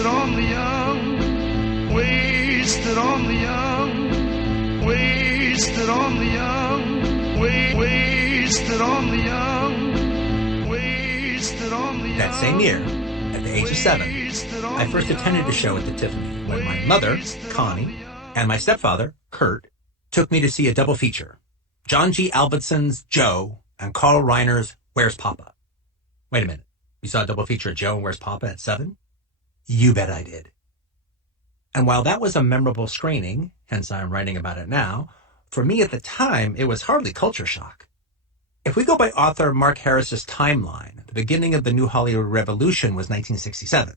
Wasted on the young, wasted on the young, wasted on the young, wasted on the young, wasted on the young. That same year, at the age of 7, I first attended a show at the Tiffany when my mother, Connie, and my stepfather, Kurt, took me to see a double feature. John G. Alvidsen's Joe and Carl Reiner's Where's Papa? Wait a minute. You saw a double feature of Joe and Where's Papa at 7? You bet I did. And while that was a memorable screening, hence I'm writing about it now, for me at the time, it was hardly culture shock. If we go by author Mark Harris's timeline, the beginning of the New Hollywood Revolution was 1967.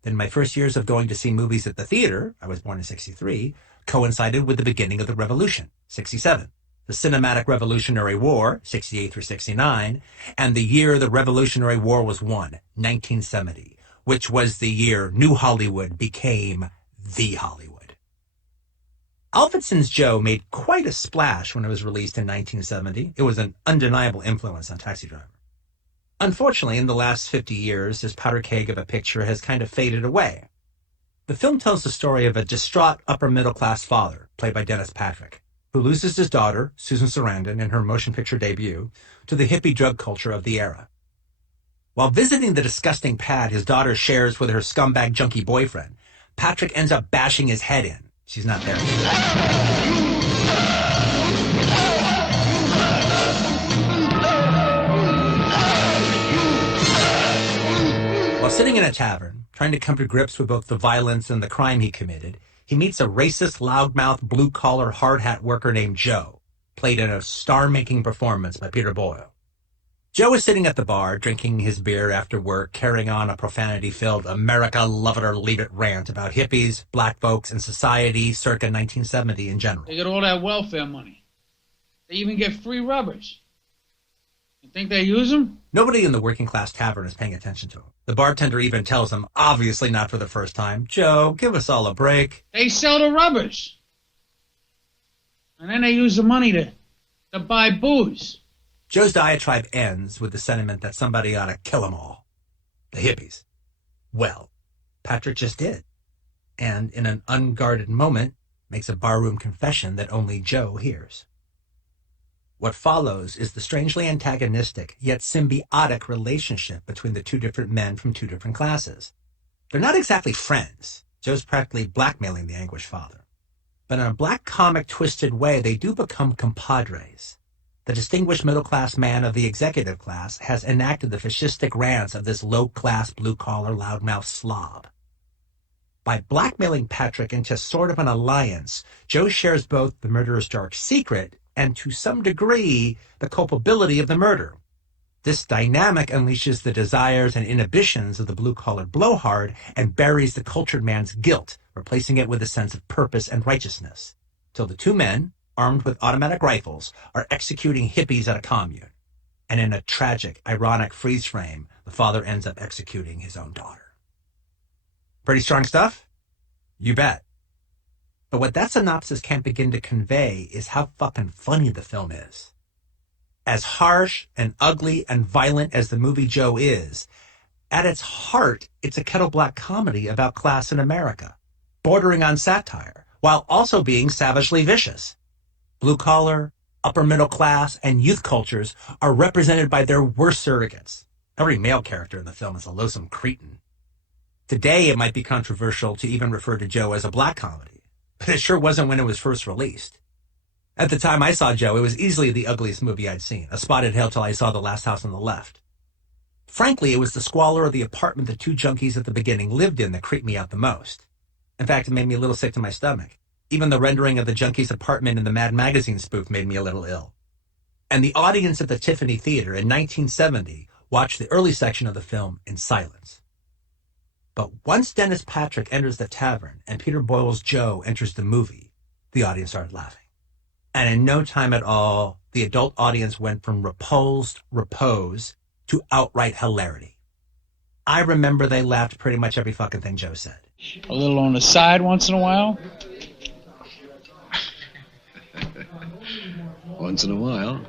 Then my first years of going to see movies at the theater, I was born in 63, coincided with the beginning of the Revolution, 67. The Cinematic Revolutionary War, 68 through 69, and the year the Revolutionary War was won, 1970, which was the year New Hollywood became the Hollywood. Alvidsen's Joe made quite a splash when it was released in 1970. It was an undeniable influence on Taxi Driver. Unfortunately, in the last 50 years, this powder keg of a picture has kind of faded away. The film tells the story of a distraught upper-middle-class father, played by Dennis Patrick, who loses his daughter, Susan Sarandon, in her motion picture debut, to the hippie drug culture of the era. While visiting the disgusting pad his daughter shares with her scumbag junkie boyfriend, Patrick ends up bashing his head in. She's not there. While sitting in a tavern, trying to come to grips with both the violence and the crime he committed, he meets a racist, loudmouth, blue-collar, hard-hat worker named Joe, played in a star-making performance by Peter Boyle. Joe is sitting at the bar, drinking his beer after work, carrying on a profanity-filled America love it or leave it rant about hippies, black folks, and society circa 1970 in general. They get all that welfare money. They even get free rubbers. You think they use them? Nobody in the working-class tavern is paying attention to him. The bartender even tells him, obviously not for the first time, Joe, give us all a break. They sell the rubbers. And then they use the money to buy booze. Joe's diatribe ends with the sentiment that somebody ought to kill them all. The hippies. Well, Patrick just did. And in an unguarded moment, makes a barroom confession that only Joe hears. What follows is the strangely antagonistic, yet symbiotic relationship between the two different men from two different classes. They're not exactly friends. Joe's practically blackmailing the anguished father. But in a black comic twisted way, they do become compadres. The distinguished middle-class man of the executive class has enacted the fascistic rants of this low-class, blue-collar, loudmouth slob. By blackmailing Patrick into sort of an alliance, Joe shares both the murderer's dark secret and, to some degree, the culpability of the murder. This dynamic unleashes the desires and inhibitions of the blue-collar blowhard and buries the cultured man's guilt, replacing it with a sense of purpose and righteousness, till the two men, armed with automatic rifles, are executing hippies at a commune. And in a tragic, ironic freeze frame, the father ends up executing his own daughter. Pretty strong stuff? You bet. But what that synopsis can't begin to convey is how fucking funny the film is. As harsh and ugly and violent as the movie Joe is, at its heart, it's a kettle black comedy about class in America, bordering on satire, while also being savagely vicious. Blue-collar, upper-middle class, and youth cultures are represented by their worst surrogates. Every male character in the film is a loathsome cretin. Today, it might be controversial to even refer to Joe as a black comedy, but it sure wasn't when it was first released. At the time I saw Joe, it was easily the ugliest movie I'd seen, a spotted hill till I saw The Last House on the Left. Frankly, it was the squalor of the apartment the two junkies at the beginning lived in that creeped me out the most. In fact, it made me a little sick to my stomach. Even the rendering of the junkies' apartment in the Mad Magazine spoof made me a little ill. And the audience at the Tiffany Theater in 1970 watched the early section of the film in silence. But once Dennis Patrick enters the tavern and Peter Boyle's Joe enters the movie, the audience started laughing. And in no time at all, the adult audience went from repulsed repose to outright hilarity. I remember they laughed pretty much every fucking thing Joe said. A little on the side once in a while. Once in a while.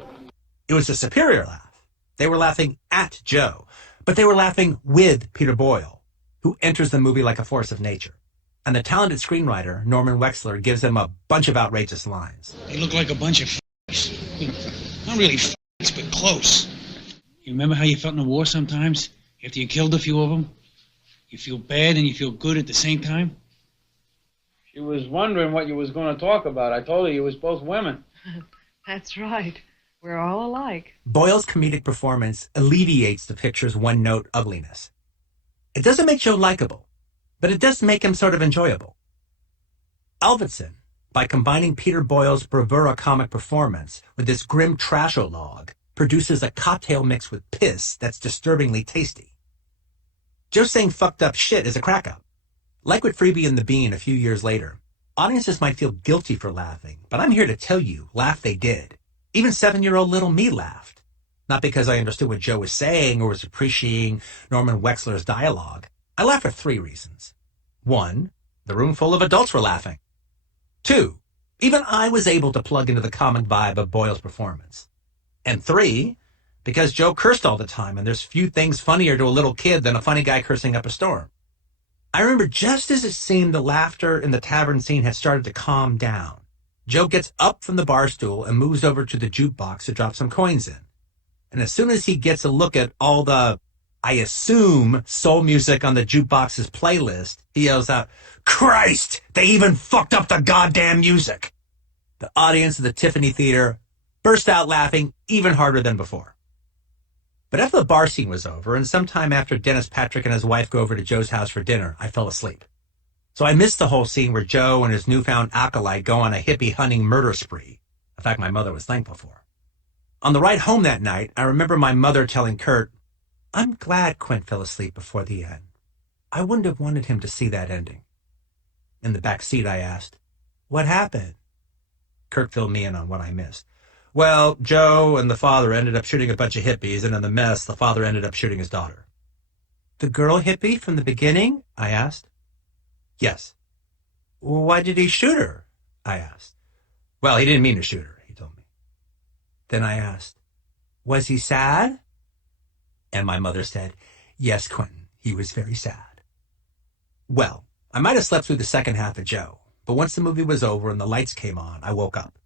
It was a superior laugh. They were laughing at Joe, but they were laughing with Peter Boyle, who who enters the movie like a force of nature. And the talented screenwriter, Norman Wexler, gives him a bunch of outrageous lines. They look like a bunch of f***s. Not really f***s, but close. You remember how you felt in the war sometimes? After you killed a few of them? You feel bad and you feel good at the same time? She was wondering what you was going to talk about. I told her you was both women. That's right. We're all alike. Boyle's comedic performance alleviates the picture's one-note ugliness. It doesn't make Joe likable, but it does make him sort of enjoyable. Alvidsen, by combining Peter Boyle's bravura comic performance with this grim trashologue, produces a cocktail mixed with piss that's disturbingly tasty. Joe saying fucked up shit is a crack-up. Like with Freebie and the Bean a few years later, audiences might feel guilty for laughing, but I'm here to tell you, laugh they did. Even 7-year-old little me laughed. Not because I understood what Joe was saying or was appreciating Norman Wexler's dialogue. I laughed for 3 reasons. 1, the room full of adults were laughing. 2, even I was able to plug into the comic vibe of Boyle's performance. And 3, because Joe cursed all the time, and there's few things funnier to a little kid than a funny guy cursing up a storm. I remember just as it seemed the laughter in the tavern scene had started to calm down, Joe gets up from the bar stool and moves over to the jukebox to drop some coins in. And as soon as he gets a look at all the, I assume, soul music on the jukebox's playlist, he yells out, "Christ, they even fucked up the goddamn music!" The audience at the Tiffany Theater burst out laughing even harder than before. But after the bar scene was over, and sometime after Dennis Patrick and his wife go over to Joe's house for dinner, I fell asleep. So I missed the whole scene where Joe and his newfound acolyte go on a hippie hunting murder spree. A fact my mother was thankful for. On the ride home that night, I remember my mother telling Kurt, "I'm glad Quint fell asleep before the end. I wouldn't have wanted him to see that ending." In the back seat, I asked, "What happened?" Kurt filled me in on what I missed. "Well, Joe and the father ended up shooting a bunch of hippies, and in the mess, the father ended up shooting his daughter." "The girl hippie from the beginning?" I asked. "Yes." "Why did he shoot her?" I asked. "Well, he didn't mean to shoot her," he told me. Then I asked, "Was he sad?" And my mother said, "Yes, Quentin, he was very sad." Well, I might have slept through the second half of Joe, but once the movie was over and the lights came on, I woke up.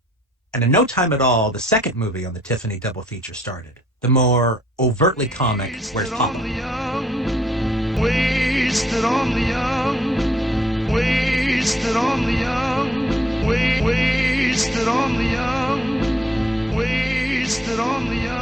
And in no time at all, the second movie on the Tiffany double feature started. The more overtly comic Where's Papa? Wasted on the young, wasted on the young, wasted on the young, wasted on the young.